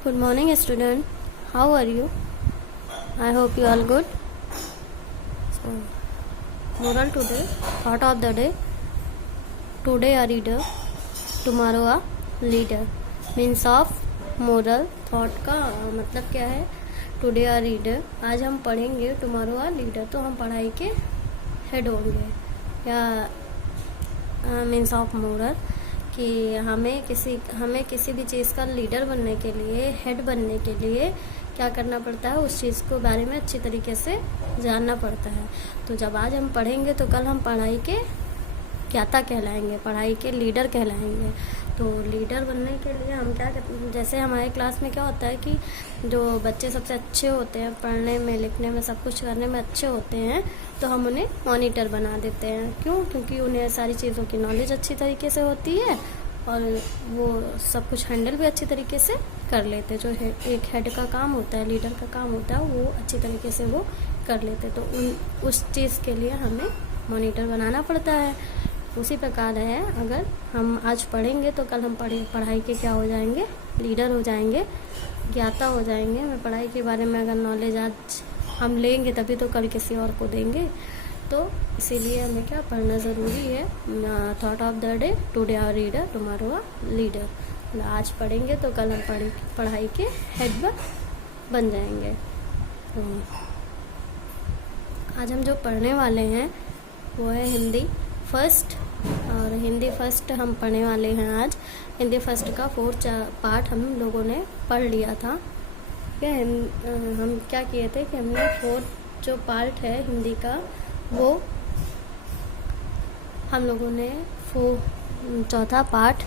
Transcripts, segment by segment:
Good morning, student. How are you? I hope you all good. So, moral today, thought of the day. Today a reader, tomorrow a leader. Means of moral thought का मतलब क्या है? Today a reader. आज हम पढ़ेंगे, tomorrow a leader. तो हम पढ़ाई के हेड होंगे या मीन्स ऑफ मोरल कि हमें किसी भी चीज़ का लीडर बनने के लिए, हेड बनने के लिए क्या करना पड़ता है, उस चीज़ को बारे में अच्छी तरीके से जानना पड़ता है। तो जब आज हम पढ़ेंगे तो कल हम पढ़ाई के ज्ञाता कहलाएंगे, पढ़ाई के लीडर कहलाएंगे। तो लीडर बनने के लिए हम क्या करते, जैसे हमारे क्लास में क्या होता है कि जो बच्चे सबसे अच्छे होते हैं, पढ़ने में, लिखने में, सब कुछ करने में अच्छे होते हैं, तो हम उन्हें मॉनिटर बना देते हैं। क्यों? क्योंकि उन्हें सारी चीज़ों की नॉलेज अच्छी तरीके से होती है और वो सब कुछ हैंडल भी अच्छी तरीके से कर लेते हैं। जो एक हेड का काम होता है, लीडर का काम होता है, वो अच्छी तरीके से वो कर लेते। तो उस चीज़ के लिए हमें मॉनिटर बनाना पड़ता है। उसी प्रकार है, अगर हम आज पढ़ेंगे तो कल हम पढ़ाई के क्या हो जाएंगे, लीडर हो जाएंगे, ज्ञाता हो जाएंगे। मैं पढ़ाई के बारे में अगर नॉलेज आज हम लेंगे तभी तो कल किसी और को देंगे। तो इसीलिए हमें क्या पढ़ना ज़रूरी है। Thought of the day, today our reader, tomorrow a leader. आज पढ़ेंगे तो कल हम पढ़ाई के हेड बन जाएंगे। तो आज हम जो पढ़ने वाले हैं वो है हिंदी फर्स्ट, और हिंदी फर्स्ट हम पढ़ने वाले हैं आज। हिंदी फर्स्ट का 4 पार्ट हम लोगों ने पढ़ लिया था। क्या हम क्या किए थे कि हमने 4 जो पार्ट है हिंदी का, वो हम लोगों ने चौथा पार्ट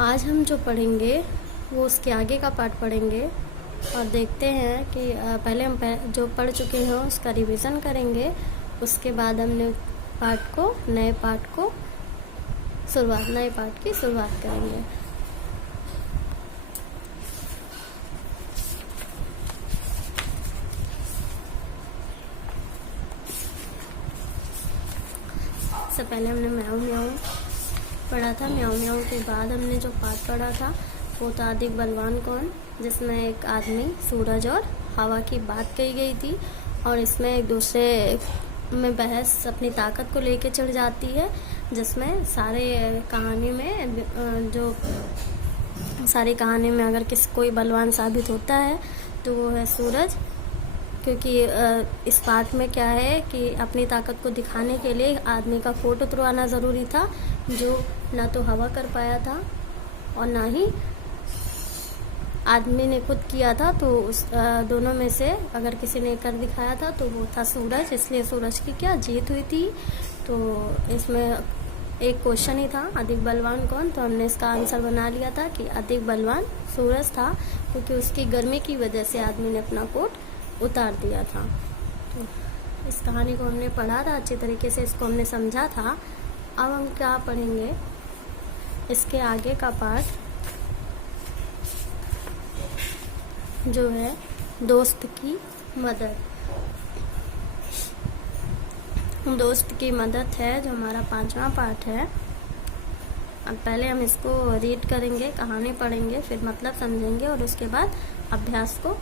आज हम जो पढ़ेंगे वो उसके आगे का पार्ट पढ़ेंगे और देखते हैं कि पहले हम जो पढ़ चुके हैं उसका रिवीजन करेंगे। उसके बाद हमने नए पार्ट की शुरुआत करेंगे। सबसे पहले हमने म्याऊं म्याऊं पढ़ा था। म्याऊं म्याऊं के बाद हमने जो पार्ट पढ़ा था वो था अधिक बलवान कौन, जिसमें एक आदमी, सूरज और हवा की बात कही गई थी और इसमें एक दूसरे में बहस अपनी ताकत को लेके चढ़ जाती है, जिसमें कहानी में अगर कोई बलवान साबित होता है तो वो है सूरज। क्योंकि इस पार्ट में क्या है कि अपनी ताकत को दिखाने के लिए आदमी का कोट उतरवाना ज़रूरी था, जो ना तो हवा कर पाया था और ना ही आदमी ने खुद किया था। तो उस दोनों में से अगर किसी ने कर दिखाया था तो वो था सूरज, इसलिए सूरज की क्या जीत हुई थी। तो इसमें एक क्वेश्चन ही था, अधिक बलवान कौन, तो हमने इसका आंसर बना लिया था कि अधिक बलवान सूरज था, क्योंकि उसकी गर्मी की वजह से आदमी ने अपना कोट उतार दिया था। तो इस कहानी को हमने पढ़ा था अच्छी तरीके से, इसको हमने समझा था। अब हम क्या पढ़ेंगे, इसके आगे का पार्ट जो है दोस्त की मदद। दोस्त की मदद है जो हमारा 5वां पार्ट है। अब पहले हम इसको रीड करेंगे, कहानी पढ़ेंगे, फिर मतलब समझेंगे और उसके बाद अभ्यास को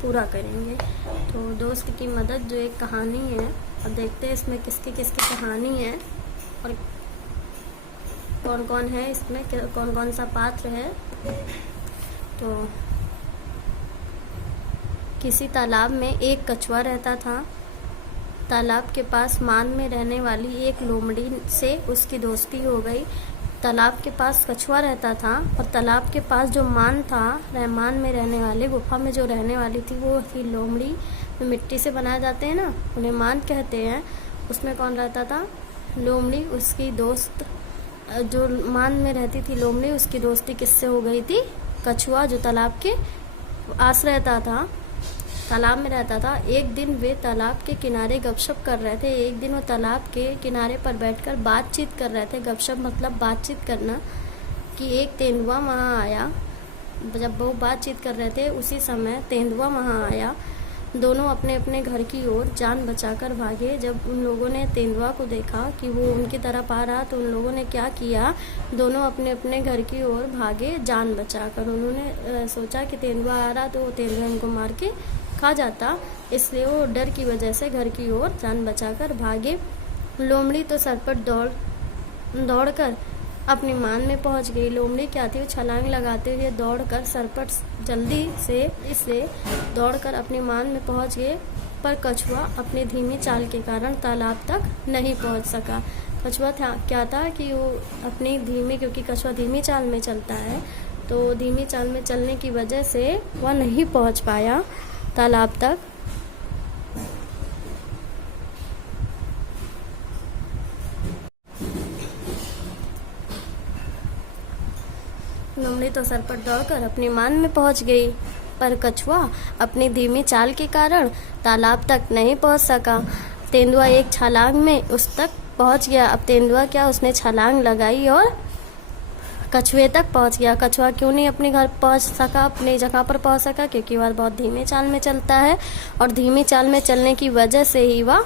पूरा करेंगे। तो दोस्त की मदद जो एक कहानी है, अब देखते हैं इसमें किसकी किसकी कहानी है और कौन कौन है इसमें, कौन कौन सा पात्र है। तो किसी तालाब में एक कछुआ रहता था। तालाब के पास मान में रहने वाली एक लोमड़ी से उसकी दोस्ती हो गई। तालाब के पास कछुआ रहता था और तालाब के पास जो मान था, मान में रहने वाले, गुफा में जो रहने वाली थी, वो थी लोमड़ी। मिट्टी से बनाए जाते हैं ना, उन्हें मान कहते हैं। उसमें कौन रहता था? लोमड़ी। उसकी दोस्त जो मान में रहती थी लोमड़ी, उसकी दोस्ती किससे हो गई थी? कछुआ, जो तालाब के आस रहता था, तालाब में रहता था। एक दिन वे तालाब के किनारे गपशप कर रहे थे। एक दिन वो तालाब के किनारे पर बैठकर बातचीत कर रहे थे। गपशप मतलब बातचीत करना। कि एक तेंदुआ वहाँ आया। जब वो बातचीत कर रहे थे उसी समय तेंदुआ वहाँ आया दोनों अपने अपने घर की ओर जान बचाकर भागे। जब उन लोगों ने तेंदुआ को देखा कि वो उनकी तरफ आ रहा तो उन लोगों ने क्या किया, दोनों अपने अपने घर की ओर भागे जान बचाकर। उन्होंने सोचा कि तेंदुआ आ रहा तो तेंदुआ इनको मार के खा जाता, इसलिए वो डर की वजह से घर की ओर जान बचाकर भागे। लोमड़ी तो सरपट दौड़कर अपनी मान में पहुंच गई। लोमड़ी क्या थी, वो छलांग लगाते हुए दौड़कर सरपट जल्दी से इससे दौड़कर अपनी मान में पहुंच गए, पर कछुआ अपनी धीमी चाल के कारण तालाब तक नहीं पहुंच सका। कछुआ क्या था कि वो अपनी क्योंकि कछुआ धीमी चाल में चलता है, तो धीमी चाल में चलने की वजह से वह नहीं पहुंच पाया तालाब तक। लोमड़ी तो सरपट दौड़कर अपनी मान में पहुंच गई, पर कछुआ अपनी धीमी चाल के कारण तालाब तक नहीं पहुंच सका। तेंदुआ एक छलांग में उस तक पहुंच गया। अब तेंदुआ उसने छलांग लगाई और कछुए तक पहुंच गया। कछुआ क्यों नहीं अपने घर पहुंच सका, अपनी जगह पर पहुंच सका? क्योंकि वह बहुत धीमी चाल में चलता है, और धीमी चाल में चलने की वजह से ही वह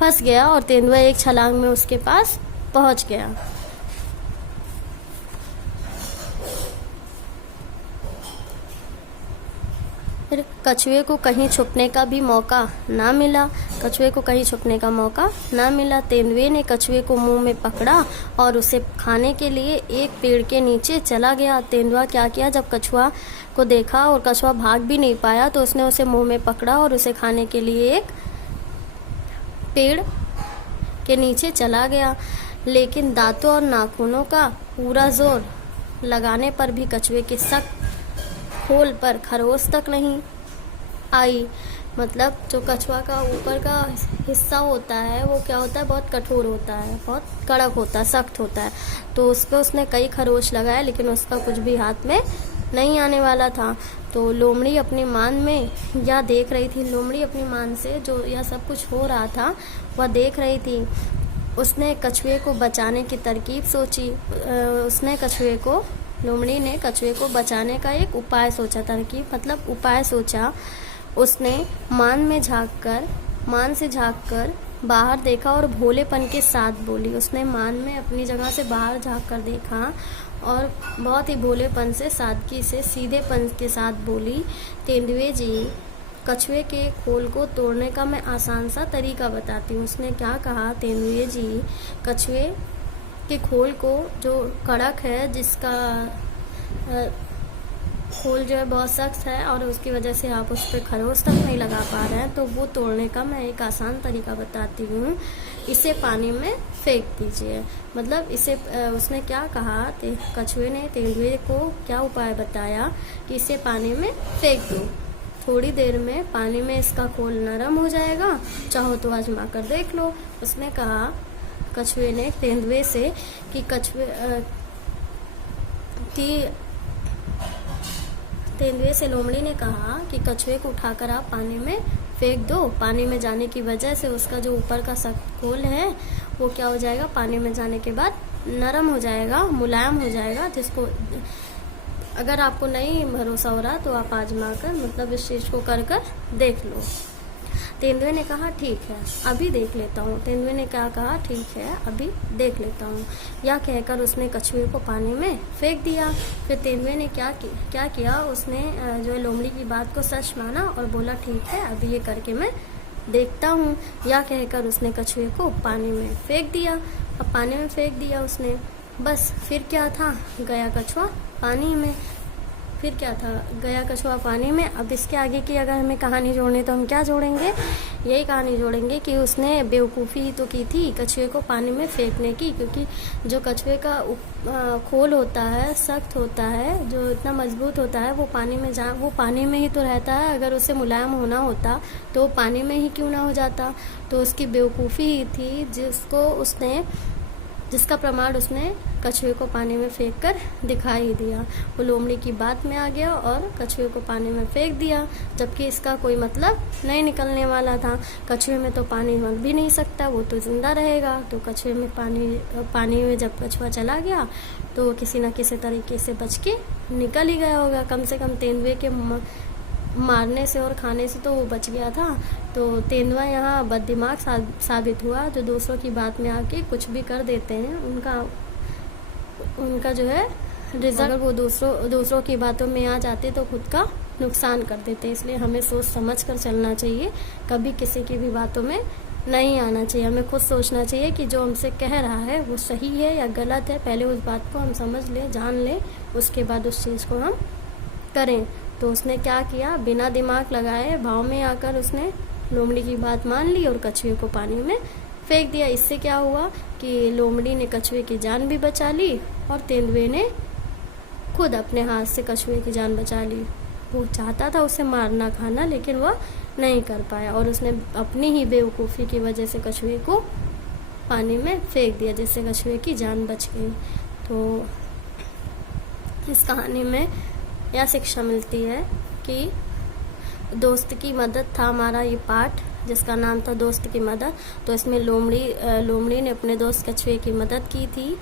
फंस गया और तेंदुआ एक छलांग में उसके पास पहुंच गया। फिर कछुए को कहीं छुपने का भी मौका ना मिला। तेंदुए ने कछुए को मुंह में पकड़ा और उसे खाने के लिए एक पेड़ के नीचे चला गया। तेंदुआ क्या किया, जब कछुआ को देखा और कछुआ भाग भी नहीं पाया तो उसने उसे मुंह में पकड़ा और उसे खाने के लिए एक पेड़ के नीचे चला गया। लेकिन दांतों और नाखूनों का पूरा जोर लगाने पर भी कछुए के सख्त खोल पर खरोच तक नहीं आई। मतलब जो कछुआ का ऊपर का हिस्सा होता है वो क्या होता है, बहुत कठोर होता है, बहुत कड़क होता है, सख्त होता है। तो उस पर उसने कई खरोच लगाए, लेकिन उसका कुछ भी हाथ में नहीं आने वाला था। तो लोमड़ी अपनी मान में यह देख रही थी। लोमड़ी अपनी मान से जो यह सब कुछ हो रहा था वह देख रही थी। उसने कछुए को बचाने की तरकीब सोची। लोमड़ी ने कछुए को बचाने का एक उपाय सोचा। उपाय सोचा। उसने मान से झांककर बाहर देखा और भोलेपन के साथ बोली। उसने मान में अपनी जगह से बाहर झांक कर देखा और बहुत ही भोलेपन से, सादगी से, सीधेपन के साथ बोली, तेंदुए जी, कछुए के खोल को तोड़ने का मैं आसान सा तरीका बताती हूँ। उसने क्या कहा, तेंदुए जी, कछुए के खोल को जो कड़क है, जिसका खोल जो है बहुत सख्त है और उसकी वजह से आप उस पर खरोच तक नहीं लगा पा रहे हैं, तो वो तोड़ने का मैं एक आसान तरीका बताती हूँ। इसे पानी में फेंक दीजिए। उसने क्या कहा, कछुए ने तेंदुए को क्या उपाय बताया कि इसे पानी में फेंक दो, थोड़ी देर में पानी में इसका खोल नरम हो जाएगा, चाहो तो आजमा कर देख लो। उसने कहा, कछुए ने तेंदुए से तेंदुए से लोमड़ी ने कहा कि कछुए को उठाकर आप पानी में फेंक दो। पानी में जाने की वजह से उसका जो ऊपर का सख्त खोल है वो क्या हो जाएगा, पानी में जाने के बाद नरम हो जाएगा, मुलायम हो जाएगा। जिसको अगर आपको नहीं भरोसा हो रहा तो आप आजमा कर इस चीज़ को कर देख लो। तेंदुए ने कहा, ठीक है, अभी देख लेता हूँ। तेंदुए ने क्या कहा, ठीक है, अभी देख लेता हूँ। यह कहकर उसने कछुए को पानी में फेंक दिया। फिर तेंदुए ने क्या किया, उसने जो है लोमड़ी की बात को सच माना और बोला, ठीक है, अभी ये करके मैं देखता हूँ। यह कहकर उसने कछुए को पानी में फेंक दिया। अब पानी में फेंक दिया उसने, बस फिर क्या था, गया कछुआ पानी में। अब इसके आगे की अगर हमें कहानी जोड़नी तो हम क्या जोड़ेंगे, यही कहानी जोड़ेंगे कि उसने बेवकूफ़ी ही तो की थी कछुए को पानी में फेंकने की, क्योंकि जो कछुए का खोल होता है, सख्त होता है, जो इतना मजबूत होता है, वो पानी में ही तो रहता है। अगर उसे मुलायम होना होता तो पानी में ही क्यों ना हो जाता। तो उसकी बेवकूफ़ी ही थी जिसका प्रमाण उसने कछुए को पानी में फेंक कर दिखा ही दिया। वो लोमड़ी की बात में आ गया और कछुए को पानी में फेंक दिया, जबकि इसका कोई मतलब नहीं निकलने वाला था। कछुए में तो पानी मर भी नहीं सकता, वो तो जिंदा रहेगा। तो कछुए में पानी में जब कछुआ चला गया तो किसी न किसी तरीके से बच के निकल ही गया होगा। कम से कम तेंदुए के मारने से और खाने से तो वो बच गया था। तो तेंदुआ यहाँ बददिमाग साबित हुआ, जो दूसरों की बात में आके कुछ भी कर देते हैं। उनका जो है रिजल्ट, अगर वो दूसरों की बातों में आ जाते तो खुद का नुकसान कर देते। इसलिए हमें सोच समझ कर चलना चाहिए, कभी किसी की भी बातों में नहीं आना चाहिए। हमें खुद सोचना चाहिए कि जो हमसे कह रहा है वो सही है या गलत है। पहले उस बात को हम समझ लें, जान लें, उसके बाद उस चीज़ को हम करें। तो उसने क्या किया, बिना दिमाग लगाए भाव में आकर उसने लोमड़ी की बात मान ली और कछुए को पानी में फेंक दिया। इससे क्या हुआ कि लोमड़ी ने कछुए की जान भी बचा ली और तेंदुए ने खुद अपने हाथ से कछुए की जान बचा ली। वो चाहता था उसे मारना खाना, लेकिन वह नहीं कर पाया और उसने अपनी ही बेवकूफ़ी की वजह से कछुए को पानी में फेंक दिया, जिससे कछुए की जान बच गई। तो इस कहानी में यह शिक्षा मिलती है कि दोस्त की मदद था हमारा ये पाठ, जिसका नाम था दोस्त की मदद। तो इसमें लोमड़ी ने अपने दोस्त कछुए की मदद की थी।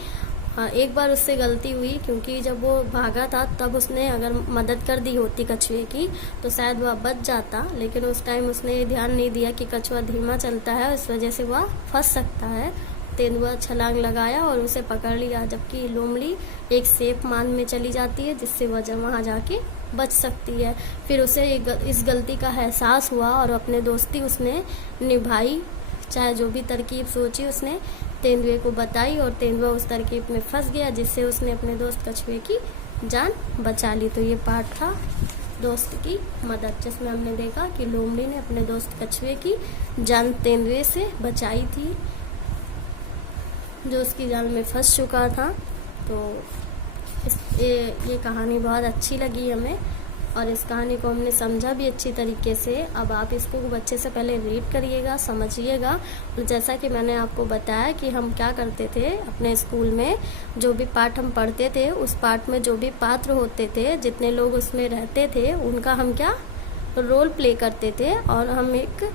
एक बार उससे गलती हुई, क्योंकि जब वो भागा था तब उसने अगर मदद कर दी होती कछुए की तो शायद वह बच जाता, लेकिन उस टाइम उसने ये ध्यान नहीं दिया कि कछुआ धीमा चलता है, इस वजह से वह फंस सकता है। तेंदुआ छलांग लगाया और उसे पकड़ लिया, जबकि लोमड़ी एक सेफ मान में चली जाती है, जिससे वह वहाँ जाके बच सकती है। फिर उसे इस गलती का एहसास हुआ और अपने दोस्ती उसने निभाई, चाहे जो भी तरकीब सोची उसने तेंदुए को बताई और तेंदुआ उस तरकीब में फंस गया, जिससे उसने अपने दोस्त कछुए की जान बचा ली। तो ये पार्ट था दोस्त की मदद, जिसमें हमने देखा कि लोमड़ी ने अपने दोस्त कछुए की जान तेंदुए से बचाई थी, जो उसकी जाल में फंस चुका था। तो ये कहानी बहुत अच्छी लगी हमें और इस कहानी को हमने समझा भी अच्छी तरीके से। अब आप इसको बच्चे से पहले रीड करिएगा, समझिएगा। और जैसा कि मैंने आपको बताया कि हम क्या करते थे अपने स्कूल में, जो भी पाठ हम पढ़ते थे उस पाठ में जो भी पात्र होते थे, जितने लोग उसमें रहते थे, उनका हम क्या रोल प्ले करते थे और हम एक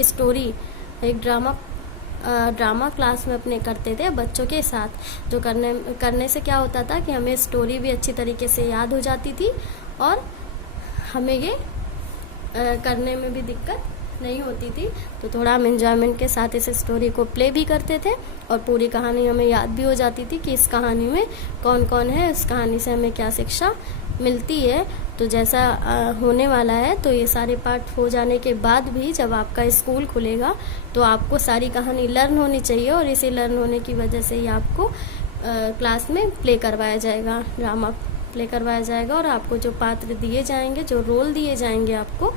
स्टोरी, एक ड्रामा क्लास में अपने करते थे बच्चों के साथ। जो करने से क्या होता था कि हमें स्टोरी भी अच्छी तरीके से याद हो जाती थी और हमें ये करने में भी दिक्कत नहीं होती थी। तो थोड़ा हम एंजॉयमेंट के साथ इस स्टोरी को प्ले भी करते थे और पूरी कहानी हमें याद भी हो जाती थी कि इस कहानी में कौन कौन है, इस कहानी से हमें क्या शिक्षा मिलती है। तो जैसा होने वाला है, तो ये सारे पार्ट हो जाने के बाद भी जब आपका स्कूल खुलेगा तो आपको सारी कहानी लर्न होनी चाहिए और इसे लर्न होने की वजह से ही आपको क्लास में प्ले करवाया जाएगा, ड्रामा प्ले करवाया जाएगा और आपको जो पात्र दिए जाएंगे, जो रोल दिए जाएंगे आपको,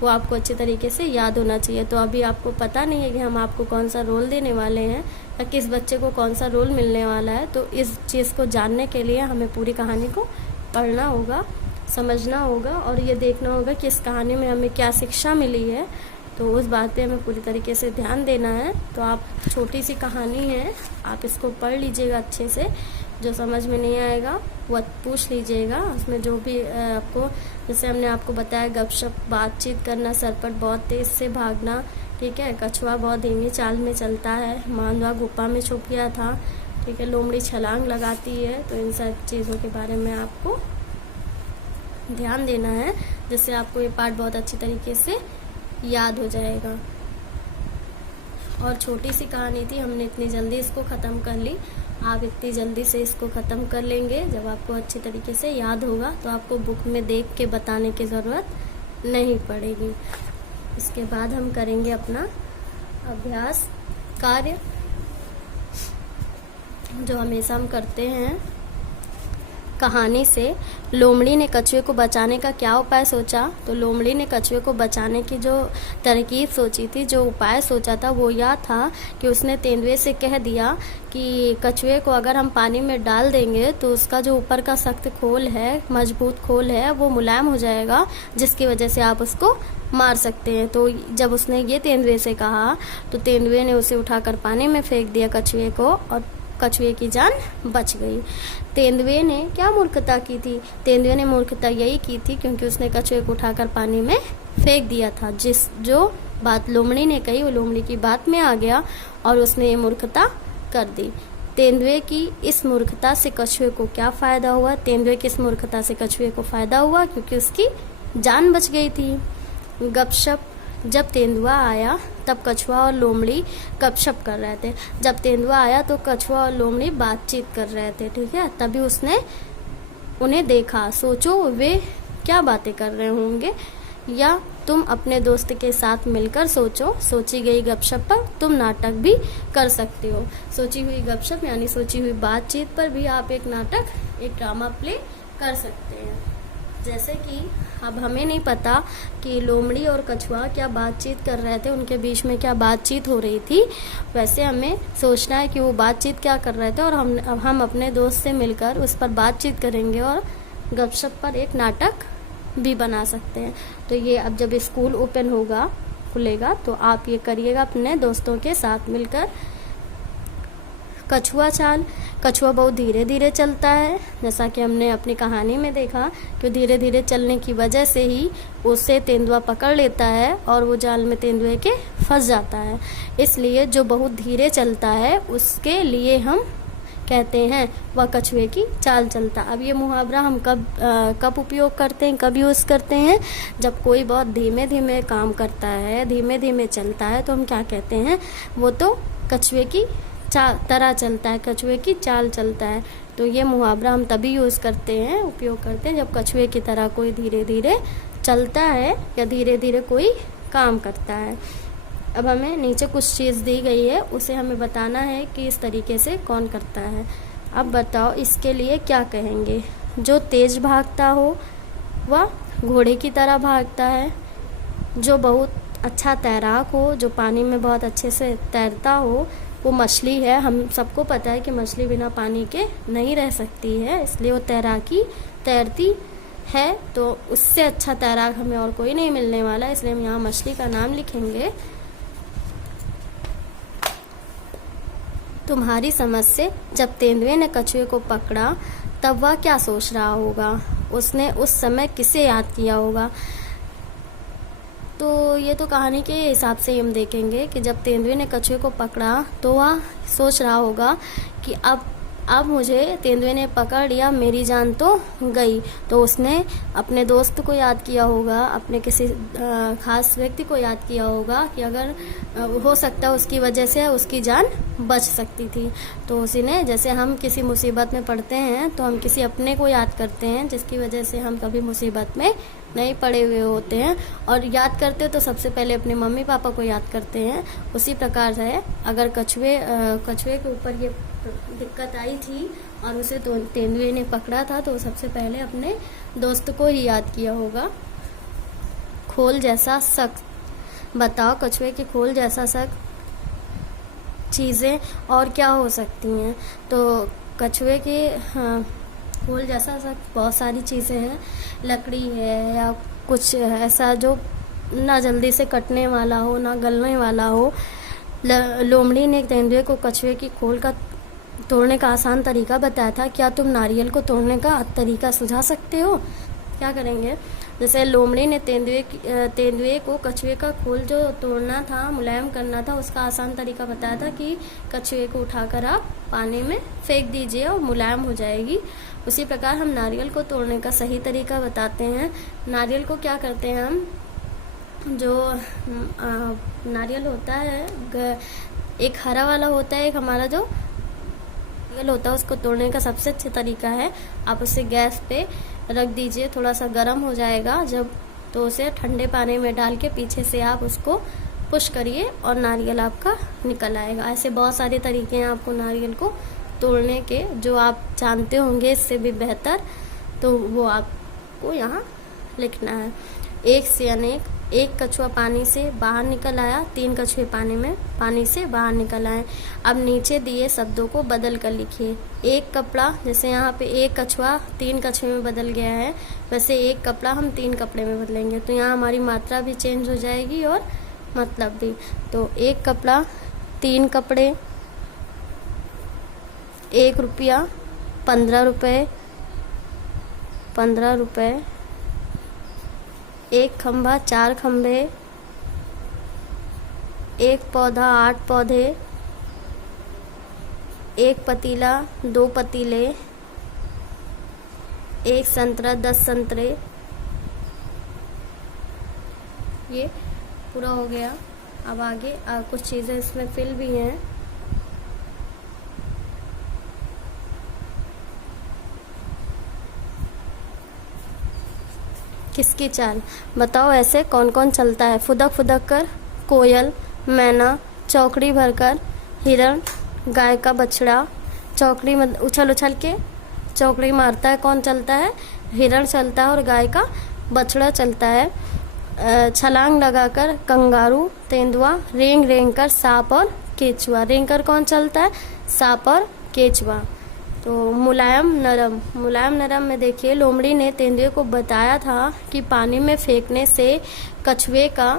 वो आपको अच्छे तरीके से याद होना चाहिए। तो अभी आपको पता नहीं है कि हम आपको कौन सा रोल देने वाले हैं या किस बच्चे को कौन सा रोल मिलने वाला है। तो इस चीज़ को जानने के लिए हमें पूरी कहानी को पढ़ना होगा, समझना होगा और ये देखना होगा कि इस कहानी में हमें क्या शिक्षा मिली है। तो उस बात पे हमें पूरी तरीके से ध्यान देना है। तो आप, छोटी सी कहानी है, आप इसको पढ़ लीजिएगा अच्छे से। जो समझ में नहीं आएगा वो पूछ लीजिएगा। उसमें जो भी आपको, जैसे हमने आपको बताया, गपशप, बातचीत करना, सरपट बहुत तेज़ से भागना, ठीक है, कछुआ बहुत धीमी चाल में चलता है, मांडवा गुफा में छुप गया था, ठीक है, लोमड़ी छलांग लगाती है। तो इन सब चीज़ों के बारे में आपको ध्यान देना है, जिससे आपको ये पाठ बहुत अच्छी तरीके से याद हो जाएगा। और छोटी सी कहानी थी, हमने इतनी जल्दी इसको ख़त्म कर ली। आप इतनी जल्दी से इसको ख़त्म कर लेंगे जब आपको अच्छी तरीके से याद होगा, तो आपको बुक में देख के बताने की ज़रूरत नहीं पड़ेगी। इसके बाद हम करेंगे अपना अभ्यास कार्य, जो हमेशा हम करते हैं। कहानी से लोमड़ी ने कछुए को बचाने का क्या उपाय सोचा। तो लोमड़ी ने कछुए को बचाने की जो तरकीब सोची थी, जो उपाय सोचा था, वो यह था कि उसने तेंदुए से कह दिया कि कछुए को अगर हम पानी में डाल देंगे तो उसका जो ऊपर का सख्त खोल है, मजबूत खोल है, वो मुलायम हो जाएगा, जिसकी वजह से आप उसको मार सकते हैं। तो जब उसने ये तेंदुए से कहा तो तेंदुए ने उसे उठाकर पानी में फेंक दिया कछुए को और कछुए की जान बच गई। तेंदुए ने क्या मूर्खता की थी? तेंदुए ने मूर्खता यही की थी क्योंकि उसने कछुए को उठाकर पानी में फेंक दिया था। जो बात लोमड़ी ने कही वो लोमड़ी की बात में आ गया और उसने ये मूर्खता कर दी। तेंदुए की इस मूर्खता से कछुए को क्या फ़ायदा हुआ? तेंदुए की इस मूर्खता से कछुए को फ़ायदा हुआ क्योंकि उसकी जान बच गई थी। गपशप जब तेंदुआ आया तब कछुआ और लोमड़ी गपशप कर रहे थे। जब तेंदुआ आया तो कछुआ और लोमड़ी बातचीत कर रहे थे, ठीक है। तभी उसने उन्हें देखा। सोचो वे क्या बातें कर रहे होंगे, या तुम अपने दोस्त के साथ मिलकर सोचो। सोची गई गपशप पर तुम नाटक भी कर सकते हो। सोची हुई गपशप यानी सोची हुई बातचीत पर भी आप एक नाटक, एक ड्रामा प्ले कर सकते हैं। जैसे कि अब हमें नहीं पता कि लोमड़ी और कछुआ क्या बातचीत कर रहे थे, उनके बीच में क्या बातचीत हो रही थी, वैसे हमें सोचना है कि वो बातचीत क्या कर रहे थे, और हम अपने दोस्त से मिलकर उस पर बातचीत करेंगे और गपशप पर एक नाटक भी बना सकते हैं। तो ये अब जब स्कूल ओपन होगा, खुलेगा, तो आप ये करिएगा अपने दोस्तों के साथ मिलकर। कछुआ चाल। कछुआ बहुत धीरे धीरे चलता है, जैसा कि हमने अपनी कहानी में देखा कि धीरे धीरे चलने की वजह से ही उसे तेंदुआ पकड़ लेता है और वो जाल में तेंदुए के फंस जाता है। इसलिए जो बहुत धीरे चलता है उसके लिए हम कहते हैं वह कछुए की चाल चलता। अब ये मुहावरा हम कब उपयोग करते हैं, कब यूज़ करते हैं? जब कोई बहुत धीमे धीमे काम करता है, धीमे धीमे चलता है, तो हम क्या कहते हैं, वो तो कछुए की तरह चलता है, कछुए की चाल चलता है। तो ये मुहावरा हम तभी यूज़ करते हैं, उपयोग करते हैं, जब कछुए की तरह कोई धीरे धीरे चलता है या धीरे धीरे कोई काम करता है। अब हमें नीचे कुछ चीज़ दी गई है, उसे हमें बताना है कि इस तरीके से कौन करता है। अब बताओ इसके लिए क्या कहेंगे। जो तेज भागता हो वह घोड़े की तरह भागता है। जो बहुत अच्छा तैराक हो, जो पानी में बहुत अच्छे से तैरता हो, वो मछली है। हम सबको पता है कि मछली बिना पानी के नहीं रह सकती है, इसलिए वो तैरती है। तो उससे अच्छा तैराक हमें और कोई नहीं मिलने वाला, इसलिए हम यहाँ मछली का नाम लिखेंगे। तुम्हारी समझ से जब तेंदुए ने कछुए को पकड़ा तब वह क्या सोच रहा होगा, उसने उस समय किसे याद किया होगा। तो ये तो कहानी के हिसाब से ही हम देखेंगे कि जब तेंदुए ने कछुए को पकड़ा तो वह सोच रहा होगा कि अब मुझे तेंदुए ने पकड़ लिया, मेरी जान तो गई। तो उसने अपने दोस्त को याद किया होगा, अपने किसी खास व्यक्ति को याद किया होगा कि अगर हो सकता है उसकी वजह से उसकी जान बच सकती थी। तो उसी ने, जैसे हम किसी मुसीबत में पड़ते हैं तो हम किसी अपने को याद करते हैं जिसकी वजह से हम कभी मुसीबत में नहीं पड़े हुए होते हैं, और याद करते तो सबसे पहले अपने मम्मी पापा को याद करते हैं। उसी प्रकार से अगर कछुए के ऊपर ये दिक्कत आई थी और उसे तो तेंदुए ने पकड़ा था, तो सबसे पहले अपने दोस्त को ही याद किया होगा। खोल जैसा सख्त। बताओ कछुए के खोल जैसा सख्त चीज़ें और क्या हो सकती हैं। तो कछुए के खोल जैसा सख्त बहुत सारी चीज़ें हैं। लकड़ी है या कुछ ऐसा जो ना जल्दी से कटने वाला हो ना गलने वाला हो। लोमड़ी ने तेंदुए को कछुए की खोल का तोड़ने का आसान तरीका बताया था। क्या तुम नारियल को तोड़ने का तरीका सुझा सकते हो? क्या करेंगे, जैसे लोमड़ी ने तेंदुए को कछुए का खोल जो तोड़ना था, मुलायम करना था, उसका आसान तरीका बताया था कि कछुए को उठाकर आप पानी में फेंक दीजिए और मुलायम हो जाएगी। उसी प्रकार हम नारियल को तोड़ने का सही तरीका बताते हैं। नारियल को क्या करते हैं हम, जो नारियल होता है, एक हरा वाला होता है, एक हमारा जो होता है, उसको तोड़ने का सबसे अच्छा तरीका है आप उसे गैस पे रख दीजिए, थोड़ा सा गर्म हो जाएगा जब, तो उसे ठंडे पानी में डाल के पीछे से आप उसको पुश करिए और नारियल आपका निकल आएगा। ऐसे बहुत सारे तरीके हैं आपको नारियल को तोड़ने के, जो आप जानते होंगे इससे भी बेहतर, तो वो आपको यहाँ लिखना है। एक से अनेक। एक कछुआ पानी से बाहर निकल आया, 3 कछुए पानी से बाहर निकल आए। अब नीचे दिए शब्दों को बदल कर लिखिए। एक कपड़ा, जैसे यहाँ पे एक कछुआ 3 कछुए में बदल गया है, वैसे एक कपड़ा हम 3 कपड़े में बदलेंगे, तो यहाँ हमारी मात्रा भी चेंज हो जाएगी और मतलब भी। तो एक कपड़ा 3 कपड़े, 1 रुपया 15 रुपये, 15 रुपये। एक खंभा 4 खंभे, एक पौधा 8 पौधे, एक पतीला 2 पतीले, एक संतरा 10 संतरे, ये पूरा हो गया। अब आगे कुछ चीज़ें इसमें फिल भी हैं। किसकी चाल बताओ, ऐसे कौन कौन चलता है? फुदक फुदक कर, कोयल, मैना, चौकड़ी भरकर, हिरण, गाय का बछड़ा। चौकड़ी उछल उछल के चौकड़ी मारता है, कौन चलता है? हिरण चलता है और गाय का बछड़ा चलता है। छलांग लगाकर कंगारू, तेंदुआ, रेंग रेंग कर सांप और केचुआ। रेंग कर कौन चलता है? सांप और केचुआ। तो मुलायम नरम, मुलायम नरम में देखिए, लोमड़ी ने तेंदुए को बताया था कि पानी में फेंकने से कछुए का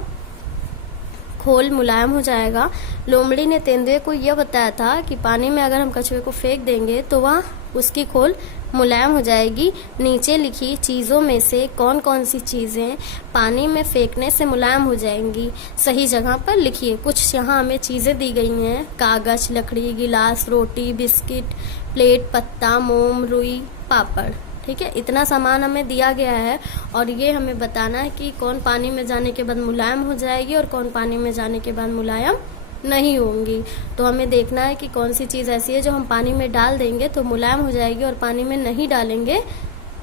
खोल मुलायम हो जाएगा। लोमड़ी ने तेंदुए को यह बताया था कि पानी में अगर हम कछुए को फेंक देंगे तो वह उसकी खोल मुलायम हो जाएगी। नीचे लिखी चीज़ों में से कौन कौन सी चीज़ें पानी में फेंकने से मुलायम हो जाएंगी, सही जगह पर लिखिए। कुछ यहाँ हमें चीज़ें दी गई हैं, कागज, लकड़ी, गिलास, रोटी, बिस्किट, प्लेट, पत्ता, मोम, रुई, पापड़। ठीक है, इतना सामान हमें दिया गया है और ये हमें बताना है कि कौन पानी में जाने के बाद मुलायम हो जाएगी और कौन पानी में जाने के बाद मुलायम नहीं होंगी। तो हमें देखना है कि कौन सी चीज़ ऐसी है जो हम पानी में डाल देंगे तो मुलायम हो जाएगी और पानी में नहीं डालेंगे,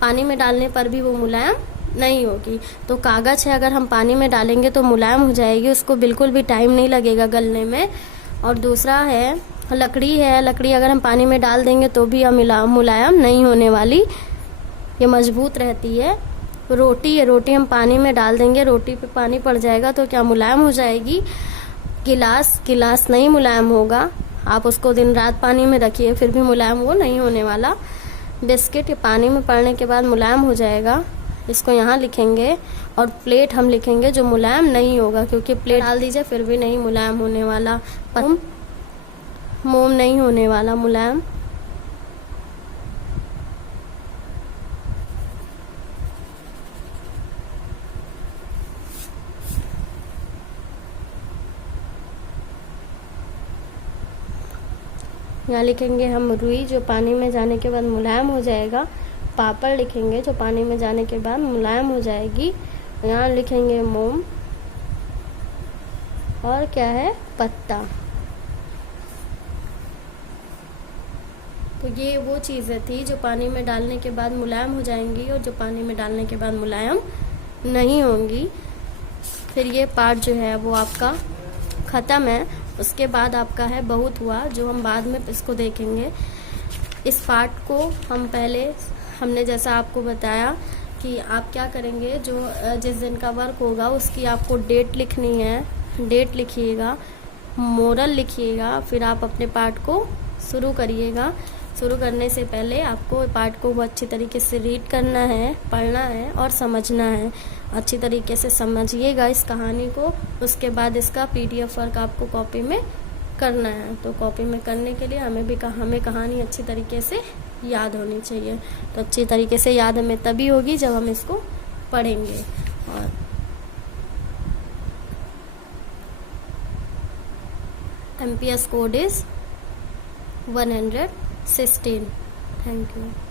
पानी में डालने पर भी वो मुलायम नहीं होगी। तो कागज़ है, अगर हम पानी में डालेंगे तो मुलायम हो जाएगी, उसको बिल्कुल भी टाइम नहीं लगेगा गलने में। और दूसरा है लकड़ी है, लकड़ी अगर हम पानी में डाल देंगे तो भी मुलायम नहीं होने वाली, ये मजबूत रहती है। रोटी है, रोटी हम पानी में डाल देंगे, रोटी पे पानी पड़ जाएगा तो क्या मुलायम हो जाएगी? गिलास, गिलास नहीं मुलायम होगा, आप उसको दिन रात पानी में रखिए फिर भी मुलायम वो नहीं होने वाला। बिस्किट पानी में पड़ने के बाद मुलायम हो जाएगा, इसको यहाँ लिखेंगे। और प्लेट हम लिखेंगे जो मुलायम नहीं होगा, क्योंकि प्लेट डाल दीजिए फिर भी नहीं मुलायम होने वाला। मोम नहीं होने वाला मुलायम। यहाँ लिखेंगे हम रुई, जो पानी में जाने के बाद मुलायम हो जाएगा। पापड़ लिखेंगे जो पानी में जाने के बाद मुलायम हो जाएगी। यहाँ लिखेंगे मोम। और क्या है? पत्ता। तो ये वो चीज़ें थी जो पानी में डालने के बाद मुलायम हो जाएंगी और जो पानी में डालने के बाद मुलायम नहीं होंगी। फिर ये पार्ट जो है वो आपका ख़त्म है। उसके बाद आपका है बहुत हुआ, जो हम बाद में इसको देखेंगे। इस पार्ट को हमने जैसा आपको बताया कि आप क्या करेंगे, जो जिस दिन का वर्क होगा उसकी आपको डेट लिखनी है। डेट लिखिएगा, मोरल लिखिएगा, फिर आप अपने पार्ट को शुरू करिएगा। शुरू करने से पहले आपको पार्ट को अच्छी तरीके से रीड करना है, पढ़ना है और समझना है। अच्छी तरीके से समझिएगा इस कहानी को। उसके बाद इसका PDF वर्क आपको कॉपी में करना है। तो कॉपी में करने के लिए हमें कहानी अच्छी तरीके से याद होनी चाहिए। तो अच्छी तरीके से याद हमें तभी होगी जब हम इसको पढ़ेंगे। और MPS code is 116। Thank you.